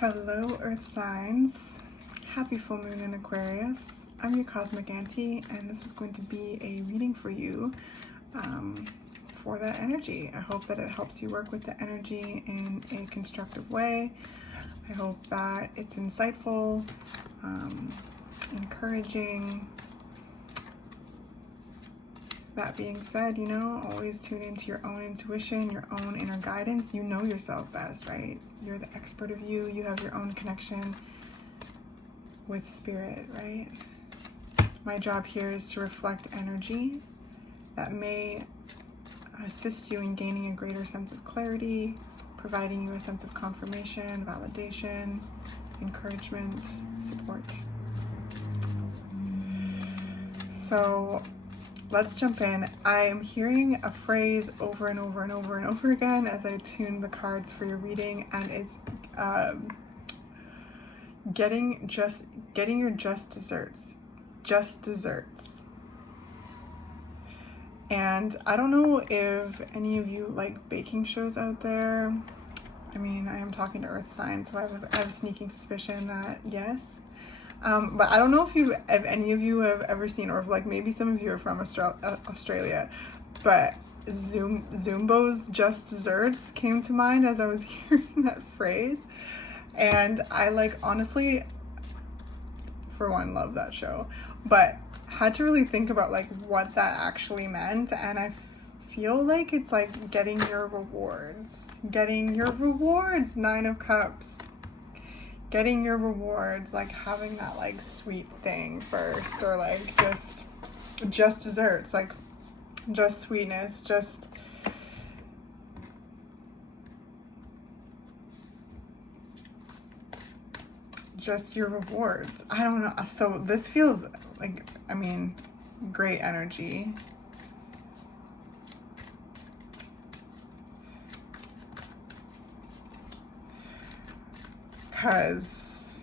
Hello, Earth signs. Happy full moon in Aquarius. I'm your Cosmic Auntie, and this is going to be a reading for you for that energy. I hope that it helps you work with the energy in a constructive way. I hope that it's insightful, encouraging. That being said, always tune into your own intuition, your own inner guidance. You know yourself best, right? You're the expert of you. You have your own connection with spirit, right? My job here is to reflect energy that may assist you in gaining a greater sense of clarity, providing you a sense of confirmation, validation, encouragement, support. So let's jump in. I am hearing a phrase over and over and over and over again as I tune the cards for your reading, and it's getting your just desserts. Just desserts. And I don't know if any of you like baking shows out there. I mean, I am talking to Earth signs, so I have a sneaking suspicion that yes. But I don't know if any of you have ever seen, or if like maybe some of you are from Australia, but Zumbo's Just Desserts came to mind as I was hearing that phrase. And I honestly, for one, love that show, but had to really think about what that actually meant. And I feel like it's like getting your rewards, Nine of Cups. Getting your rewards, having that sweet thing first, or just desserts, just sweetness, just your rewards. I don't know. So this feels great energy. Because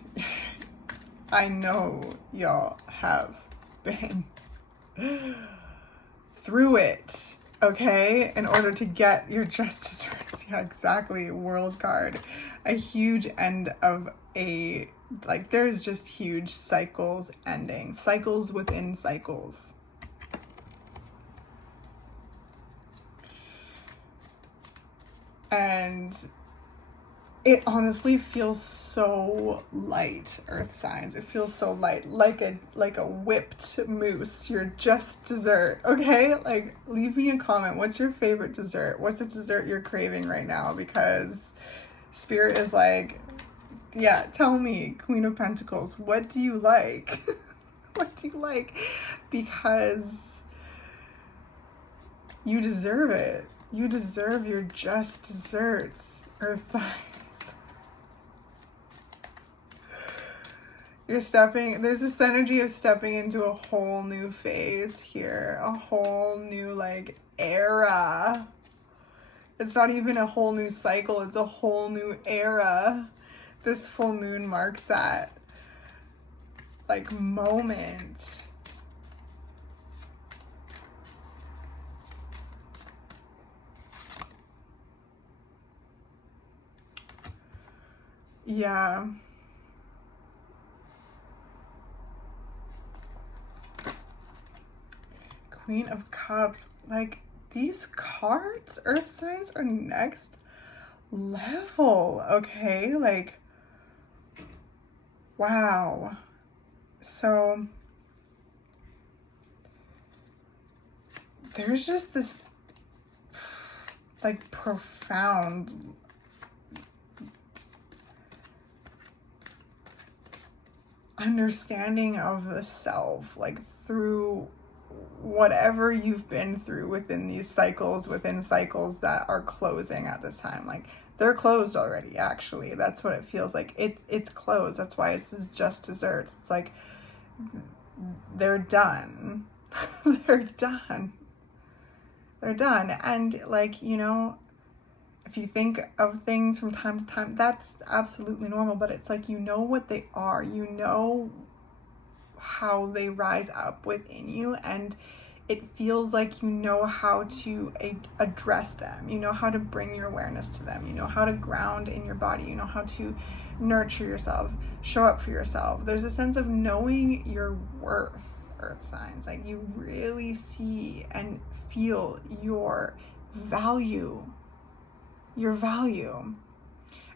I know y'all have been through it, okay? In order to get your just desserts. Yeah, exactly. World card. A huge end of a, there's just huge cycles ending. Cycles within cycles. And it honestly feels so light, Earth signs. It feels so light, like a whipped mousse. Your just dessert, okay? Leave me a comment. What's your favorite dessert? What's the dessert you're craving right now? Because Spirit is yeah, tell me, Queen of Pentacles, what do you like? What do you like? Because you deserve it. You deserve your just desserts, Earth signs. There's this energy of stepping into a whole new phase here, a whole new era. It's not even a whole new cycle, it's a whole new era. This full moon marks that moment. Yeah. Queen of Cups, these cards, Earth signs, are next level, okay? Wow. So there's just this profound understanding of the self, through whatever you've been through within these cycles, that are closing at this time. They're closed already, actually. That's what it feels like. It's closed. That's why it's just desserts. It's they're done. They're done. They're done. And if you think of things from time to time, that's absolutely normal, but it's you know what they are. You know how they rise up within you, and it feels like you know how to address them. You know how to bring your awareness to them. You know how to ground in your body. You know how to nurture yourself, show up for yourself. There's a sense of knowing your worth, earth signs. Like you really see and feel your value. Your value.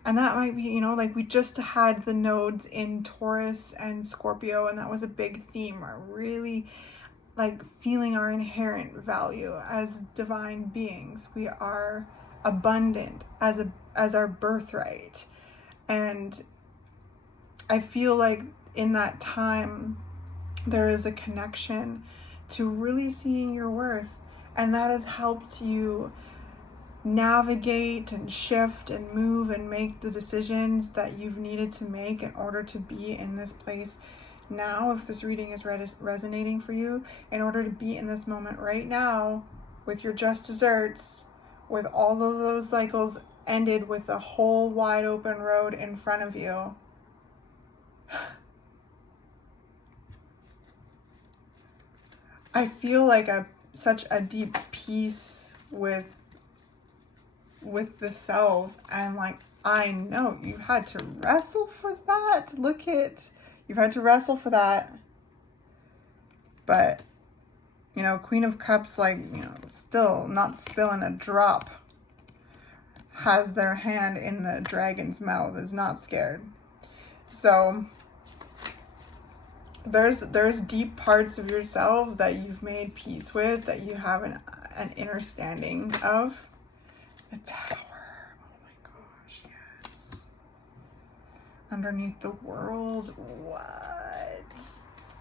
And that might be, you know, like we just had the nodes in Taurus and Scorpio, and that was a big theme. Our really like feeling our inherent value as divine beings. We are abundant as our birthright. And I feel like in that time there is a connection to really seeing your worth, and that has helped you navigate and shift and move and make the decisions that you've needed to make in order to be in this place now. If this reading is resonating for you, in order to be in this moment right now with your just desserts, with all of those cycles ended, with a whole wide open road in front of you, I feel like such a deep peace with the self. And like, I know you've had to wrestle for that. You've had to wrestle for that. But, you know, Queen of Cups, like, you know, still not spilling a drop, has their hand in the dragon's mouth, is not scared. So there's deep parts of yourself that you've made peace with, that you have an inner standing of. The Tower. Oh my gosh, yes. Underneath the world. What?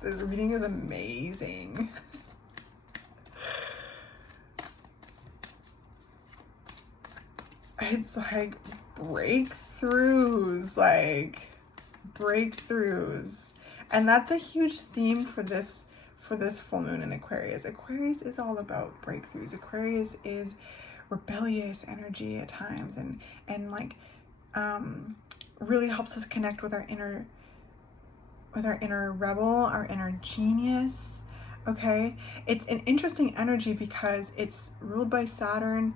This reading is amazing. It's like breakthroughs, And that's a huge theme for this full moon in Aquarius. Aquarius is all about breakthroughs. Aquarius is rebellious energy at times, and like really helps us connect with our inner rebel, our inner genius. Okay, it's an interesting energy because it's ruled by Saturn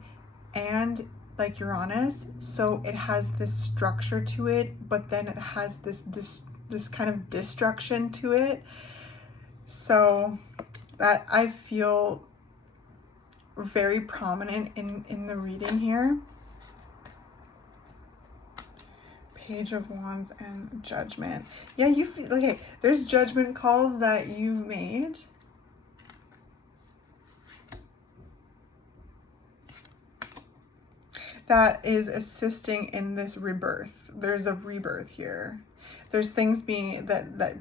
and like Uranus, so it has this structure to it, but then it has this kind of destruction to it. So that I feel very prominent in the reading here. Page of Wands and Judgment. Yeah, you feel okay. There's judgment calls that you've made. That is assisting in this rebirth. There's a rebirth here. There's things being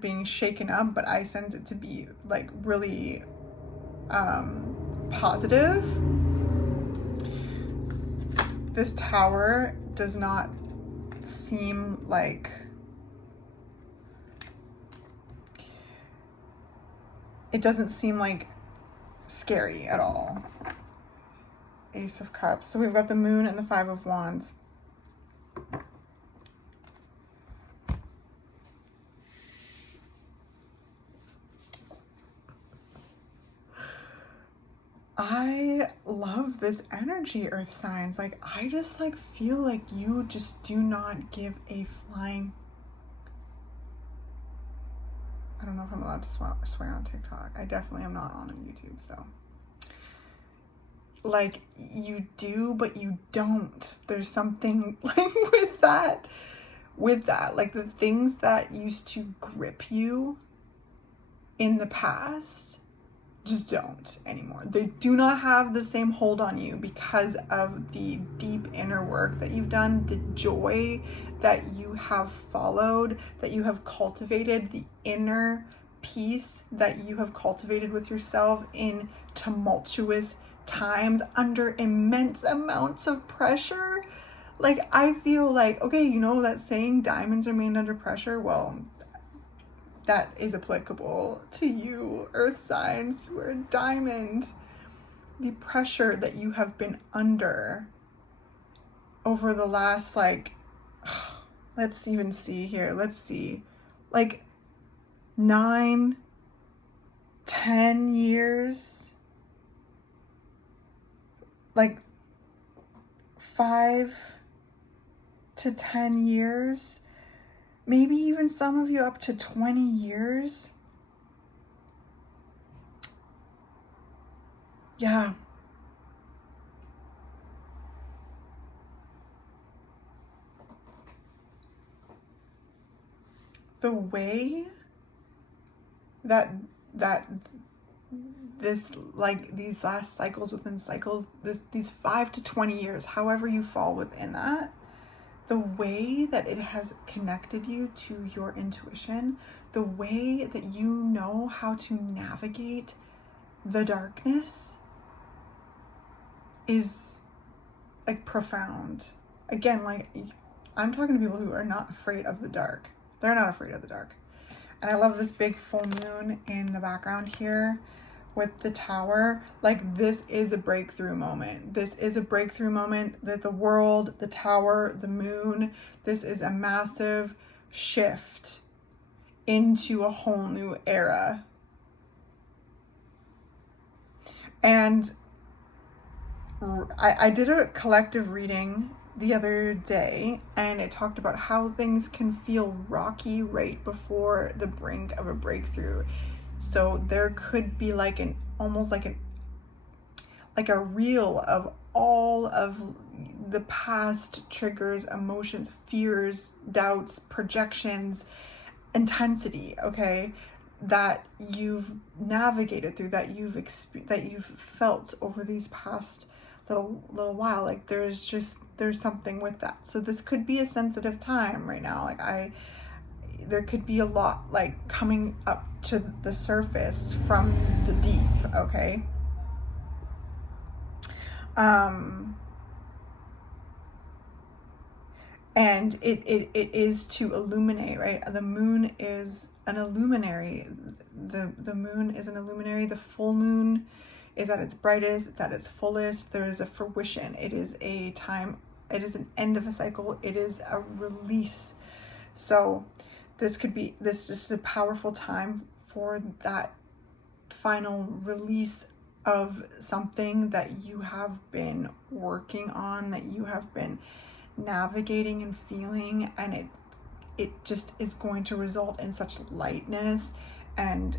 being shaken up, but I sense it to be like really positive. This Tower does not seem like it doesn't seem like scary at all. Ace of Cups. So we've got the Moon and the Five of Wands. I love this energy, earth signs. Like, I just like feel like you just do not give a flying. I don't know if I'm allowed to swear on TikTok. I definitely am not on YouTube, so. Like, you do, but you don't. There's something like with that, like the things that used to grip you in the past just don't anymore. They do not have the same hold on you because of the deep inner work that you've done, the joy that you have followed, that you have cultivated, the inner peace that you have cultivated with yourself in tumultuous times under immense amounts of pressure. Like, I feel like, okay, you know that saying, diamonds are made under pressure? Well, that is applicable to you, earth signs. You are a diamond. The pressure that you have been under over the last, like, let's even see here. Let's see, like 9-10 years like 5 to 10 years, maybe even some of you up to 20 years. Yeah. The way that this, like these last cycles within cycles, these 5 to 20 years, however you fall within that, the way that it has connected you to your intuition, the way that you know how to navigate the darkness is like profound. Again, like I'm talking to people who are not afraid of the dark. They're not afraid of the dark. And I love this big full moon in the background here with the tower. Like, this is a breakthrough moment. This is a breakthrough moment that the world, the tower, the moon, this is a massive shift into a whole new era. And I did a collective reading the other day, and it talked about how things can feel rocky right before the brink of a breakthrough. So there could be like an almost like a reel of all of the past triggers, emotions, fears, doubts, projections, intensity, okay, that you've navigated through, that you've felt over these past little while. Like there's something with that. So this could be a sensitive time right now. Like there could be a lot like coming up to the surface from the deep, okay? And it is to illuminate, right? The moon is an illuminary. The moon is an illuminary. The full moon is at its brightest, it's at its fullest. There is a fruition. It is a time, it is an end of a cycle. It is a release. So this is a powerful time for that final release of something that you have been working on, that you have been navigating and feeling, and it just is going to result in such lightness and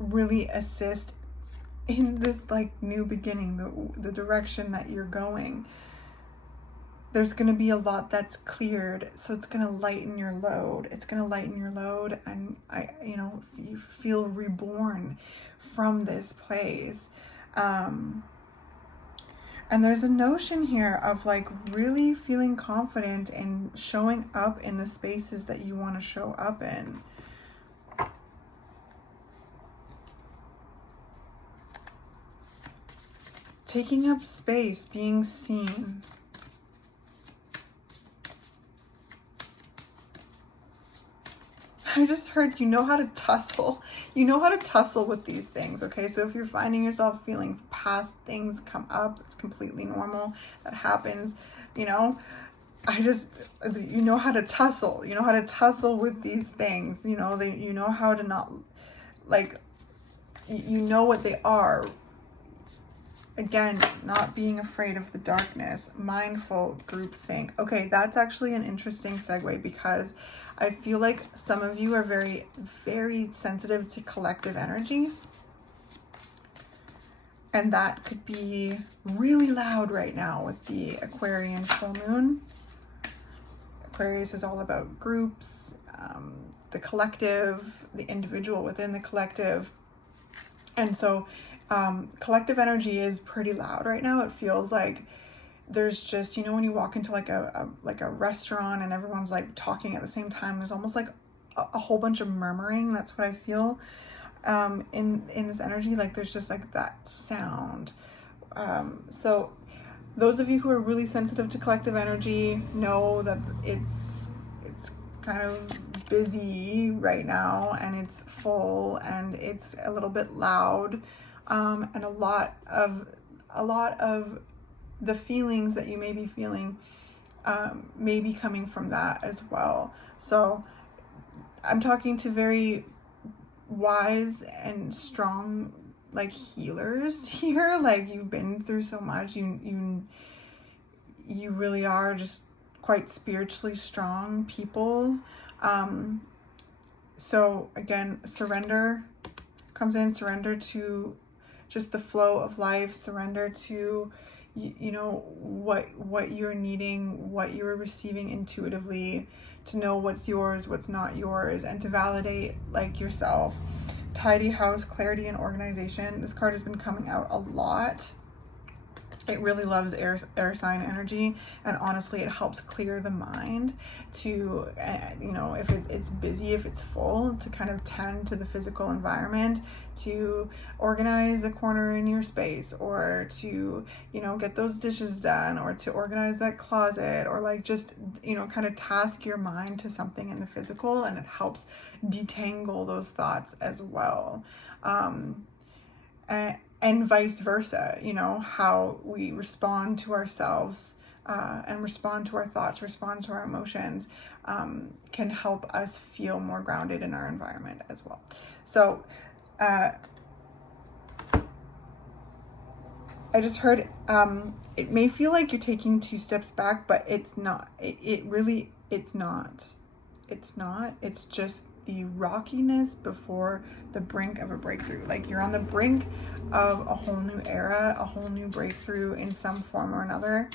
really assist in this like new beginning, the direction that you're going. There's going to be a lot that's cleared, so it's going to lighten your load. It's going to lighten your load, and you feel reborn from this place. And there's a notion here of like really feeling confident in showing up in the spaces that you want to show up in. Taking up space, being seen. I just heard you know how to tussle. You know how to tussle with these things, okay? So if you're finding yourself feeling past things come up, it's completely normal. That happens, you know. You know how to tussle. You know how to tussle with these things. You know how to not, like, you know what they are. Again, not being afraid of the darkness, mindful, groupthink. Okay, that's actually an interesting segue, because I feel like some of you are very, very sensitive to collective energy. And that could be really loud right now with the Aquarian full moon. Aquarius is all about groups, the collective, the individual within the collective. And so collective energy is pretty loud right now. It feels like there's just, when you walk into like a restaurant and everyone's like talking at the same time, there's almost like a whole bunch of murmuring. That's what I feel in this energy. Like there's just like that sound. So those of you who are really sensitive to collective energy know that it's kind of busy right now, and it's full, and it's a little bit loud, and a lot of the feelings that you may be feeling may be coming from that as well. So I'm talking to very wise and strong like healers here. Like, you've been through so much. You really are just quite spiritually strong people. So again, surrender comes in. Surrender to just the flow of life. Surrender to, you know, what you're needing, what you're receiving intuitively, to know what's yours, what's not yours, and to validate like yourself. Tidy house, clarity, and organization. This card has been coming out a lot. It really loves air sign energy, and honestly, it helps clear the mind to, you know, if it's busy, if it's full, to kind of tend to the physical environment, to organize a corner in your space, or to, you know, get those dishes done, or to organize that closet, or like just, you know, kind of task your mind to something in the physical, and it helps detangle those thoughts as well. And vice versa, you know, how we respond to ourselves and respond to our thoughts, respond to our emotions, can help us feel more grounded in our environment as well. So I just heard, it may feel like you're taking 2 steps back, but it's not. It's not. It's just the rockiness before the brink of a breakthrough. Like, you're on the brink of a whole new era, a whole new breakthrough in some form or another.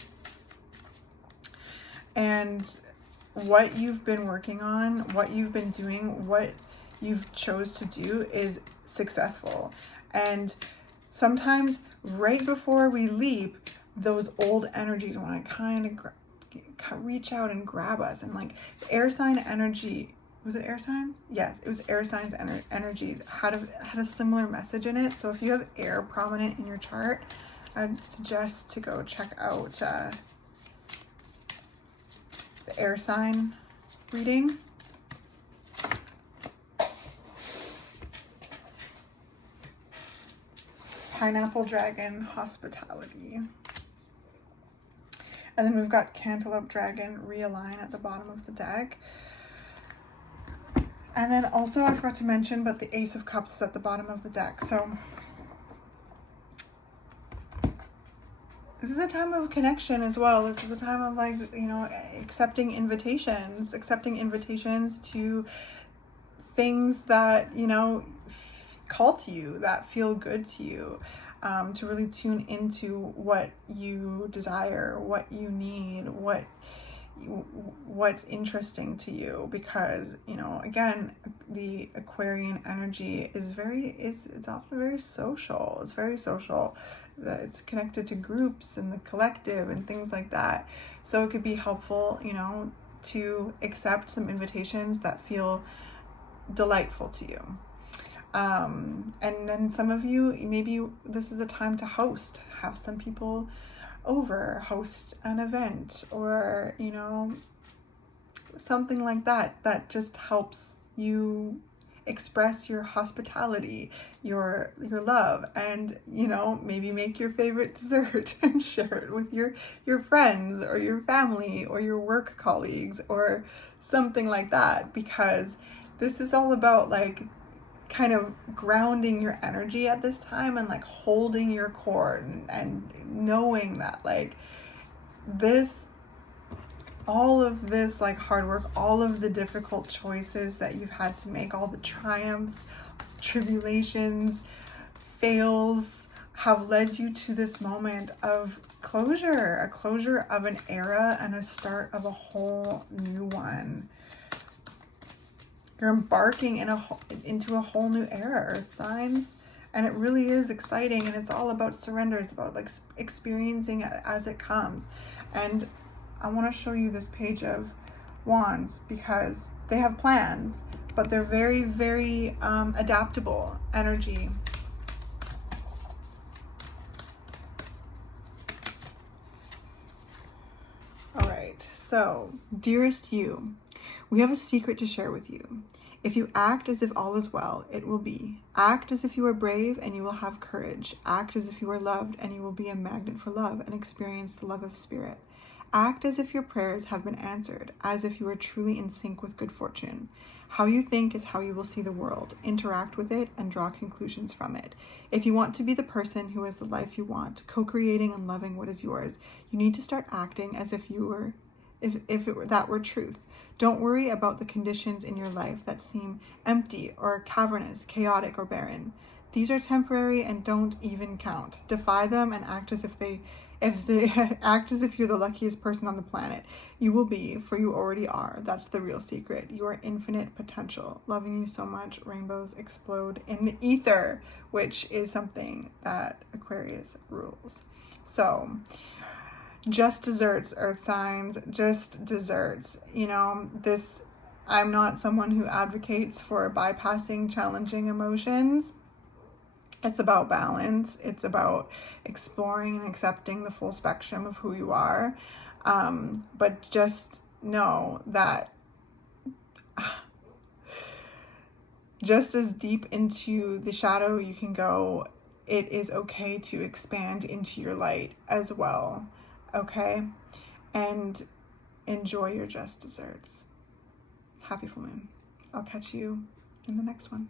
And what you've been working on, what you've been doing, what you've chose to do is successful. And sometimes right before we leap, those old energies want to kind of reach out and grab us. And like, air sign energy, was it air signs? Yes, it was air signs energy. Had a similar message in it. So if you have air prominent in your chart, I'd suggest to go check out the air sign reading. Pineapple Dragon, Hospitality. And then we've got Cantaloupe Dragon, Realign at the bottom of the deck. And then also, I forgot to mention, but the Ace of Cups is at the bottom of the deck. So this is a time of connection as well. This is a time of, like, you know, accepting invitations to things that, you know, call to you, that feel good to you, to really tune into what you desire, what you need, what's interesting to you. Because, you know, again, the Aquarian energy is it's often very social. It's very social. It's connected to groups and the collective and things like that. So it could be helpful, you know, to accept some invitations that feel delightful to you. And then some of you, maybe this is a time to have some people over, host an event, or, you know, something like that just helps you express your hospitality, your love, and, you know, maybe make your favorite dessert and share it with your friends or your family or your work colleagues or something like that. Because this is all about, like, kind of grounding your energy at this time, and like holding your core, and knowing that, like, all of this like hard work, all of the difficult choices that you've had to make, all the triumphs, tribulations, fails, have led you to this moment of closure, a closure of an era and a start of a whole new one. You're embarking into a whole new era, Earth signs, and it really is exciting, and it's all about surrender. It's about, like, experiencing it as it comes. And I want to show you this Page of Wands, because they have plans, but they're very, very adaptable energy. All right, so dearest you, we have a secret to share with you. If you act as if all is well, it will be. Act as if you are brave and you will have courage. Act as if you are loved and you will be a magnet for love and experience the love of spirit. Act as if your prayers have been answered, as if you are truly in sync with good fortune. How you think is how you will see the world. Interact with it and draw conclusions from it. If you want to be the person who has the life you want, co-creating and loving what is yours, you need to start acting as if that were truth. Don't worry about the conditions in your life that seem empty or cavernous, chaotic or barren. These are temporary and don't even count. Defy them and act as if act as if you're the luckiest person on the planet. You will be, for you already are. That's the real secret. You are infinite potential. Loving you so much. Rainbows explode in the ether, which is something that Aquarius rules. So, just desserts, earth signs, just desserts. You know, I'm not someone who advocates for bypassing challenging emotions. It's about balance. It's about exploring and accepting the full spectrum of who you are. But just know that just as deep into the shadow you can go, it is okay to expand into your light as well. Okay? And enjoy your just desserts. Happy full moon. I'll catch you in the next one.